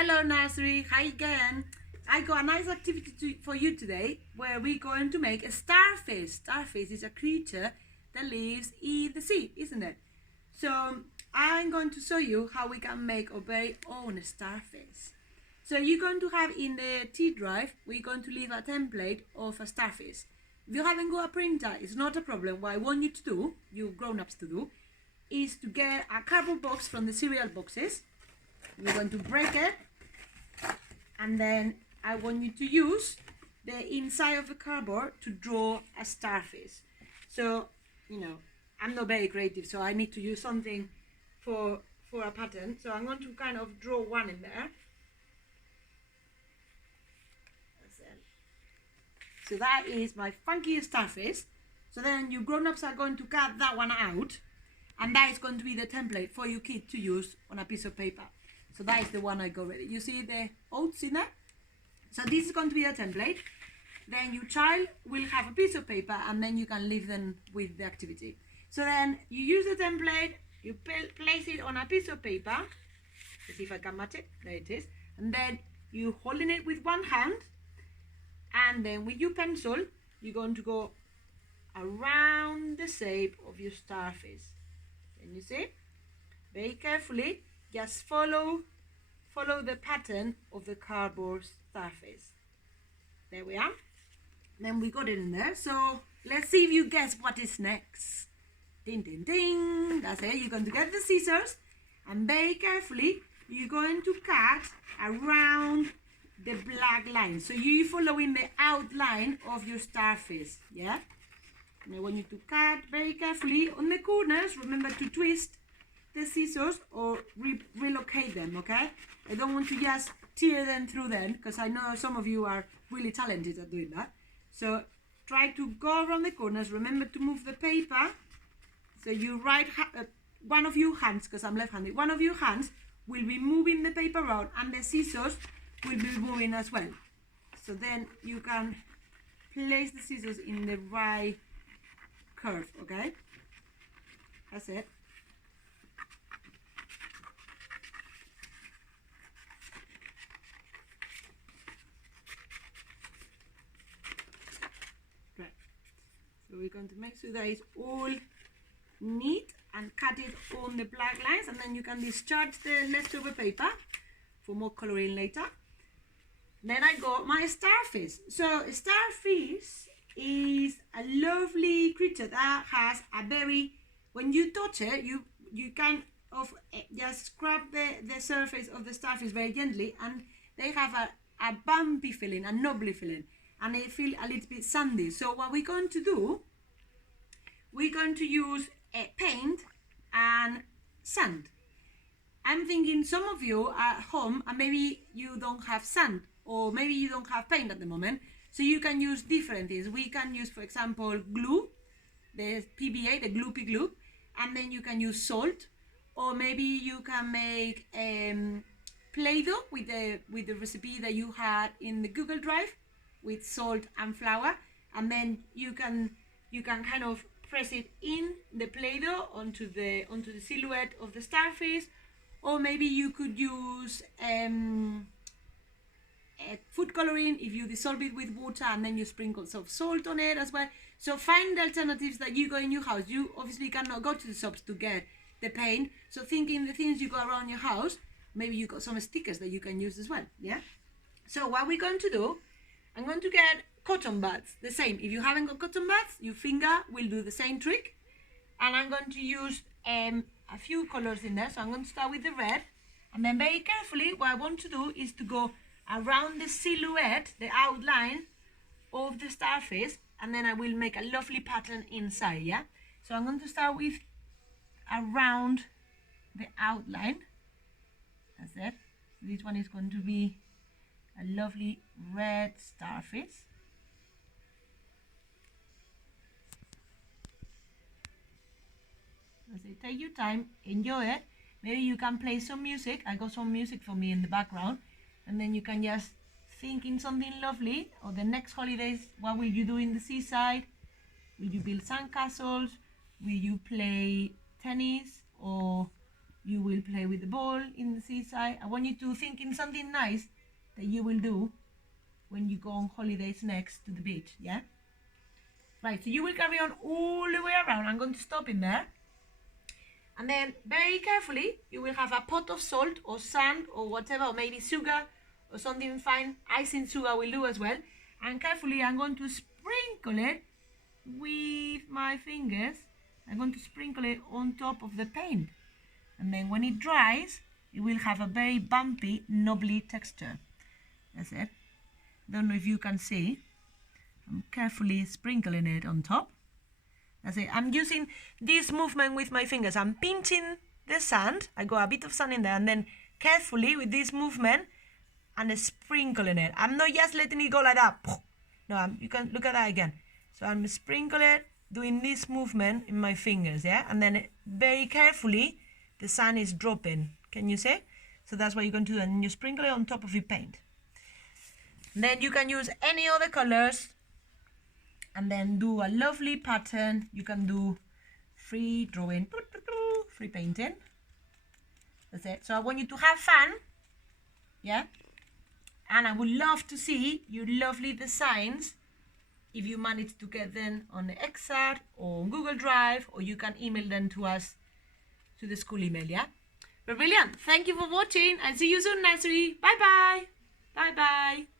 Hello nursery, hi again. I got a nice activity for you today where we're going to make a starfish. Starfish is a creature that lives in the sea, isn't it? So I'm going to show you how we can make our very own starfish. So you're going to have in the T drive, we're going to leave a template of a starfish. If you haven't got a printer, it's not a problem. What I want you to do, you grown-ups to do, is to get a cardboard box from the cereal boxes. We're going to break it, and then I want you to use the inside of the cardboard to draw a starfish. So, I'm not very creative, so I need to use something for a pattern. So I'm going to kind of draw one in there. So that is my funky starfish. So then you grown-ups are going to cut that one out, and that is going to be the template for your kid to use on a piece of paper. So that is the one I got ready. You see the oats in there? So this is going to be the template. Then your child will have a piece of paper, and then you can leave them with the activity. So then you use the template, you place it on a piece of paper. Let's see if I can match it. There it is. And then you holding it with one hand, and then with your pencil, you're going to go around the shape of your starfish. Can you see? Very carefully, just follow the pattern of the cardboard starfish. There we are. Then we got it in there. So let's see if you guess what is next. Ding, ding, ding. That's it. You're going to get the scissors, and very carefully, you're going to cut around the black line. So you're following the outline of your starfish, yeah? And I want you to cut very carefully on the corners. Remember to twist the scissors or relocate them, okay? I don't want to just tear them through them, because I know some of you are really talented at doing that. So try to go around the corners. Remember to move the paper. So you one of your hands, because I'm left-handed, one of your hands will be moving the paper around, and the scissors will be moving as well. So then you can place the scissors in the right curve, okay? That's it. Right. So we're going to make sure that it's all neat and cut it on the black lines, and then you can discharge the leftover paper for more coloring later. Then I got my starfish. So starfish is a lovely creature that has a very, when you touch it, you kind of just scrub the surface of the starfish very gently, and they have a bumpy feeling, a knobbly feeling, and they feel a little bit sandy. So what we're going to do, we're going to use paint and sand. I'm thinking some of you are at home and maybe you don't have sand, or maybe you don't have paint at the moment, so you can use different things. We can use, for example, glue, the PVA, the gloopy glue, and then you can use salt, or maybe you can make Play-Doh with the recipe that you had in the Google Drive with salt and flour, and then you can kind of press it in the Play-Doh onto the silhouette of the starfish. Or maybe you could use food coloring if you dissolve it with water and then you sprinkle some salt on it as well. So find the alternatives that you got in your house. You obviously cannot go to the shops to get the paint. So thinking the things you got around your house, maybe you got some stickers that you can use as well, yeah? So what we're going to do, I'm going to get cotton buds, the same. If you haven't got cotton buds, your finger will do the same trick. And I'm going to use a few colors in there. So I'm going to start with the red, and then very carefully what I want to do is to go around the silhouette, the outline of the starfish, and then I will make a lovely pattern inside, yeah? So I'm going to start with around the outline. That's it. So this one is going to be a lovely red starfish. So take your time, enjoy it. Maybe you can play some music. I got some music for me in the background, and then you can just think in something lovely. Or the next holidays, what will you do in the seaside? Will you build sandcastles? Will you play tennis? Or you will play with the ball in the seaside. I want you to think in something nice that you will do when you go on holidays next to the beach, yeah? Right, so you will carry on all the way around. I'm going to stop in there. And then very carefully, you will have a pot of salt or sand or whatever, or maybe sugar or something fine. Icing sugar will do as well. And carefully, I'm going to sprinkle it with my fingers. I'm going to sprinkle it on top of the paint. And then when it dries, it will have a very bumpy, knobbly texture. That's it. Don't know if you can see. I'm carefully sprinkling it on top. That's it. I'm using this movement with my fingers. I'm pinching the sand. I got a bit of sand in there, and then carefully with this movement and sprinkling it. I'm not just letting it go like that. No, you can look at that again. So I'm sprinkling it, doing this movement in my fingers, yeah? And then very carefully, the sand is dropping. Can you see? So that's what you're going to do. And you sprinkle it on top of your paint. And then you can use any other colors and then do a lovely pattern. You can do free drawing, free painting. That's it. So I want you to have fun, yeah? And I would love to see your lovely designs if you manage to get them on the Excel or on Google Drive, or you can email them to us to the school email, yeah? But brilliant. Thank you for watching and see you soon, nursery. Bye-bye. Bye-bye.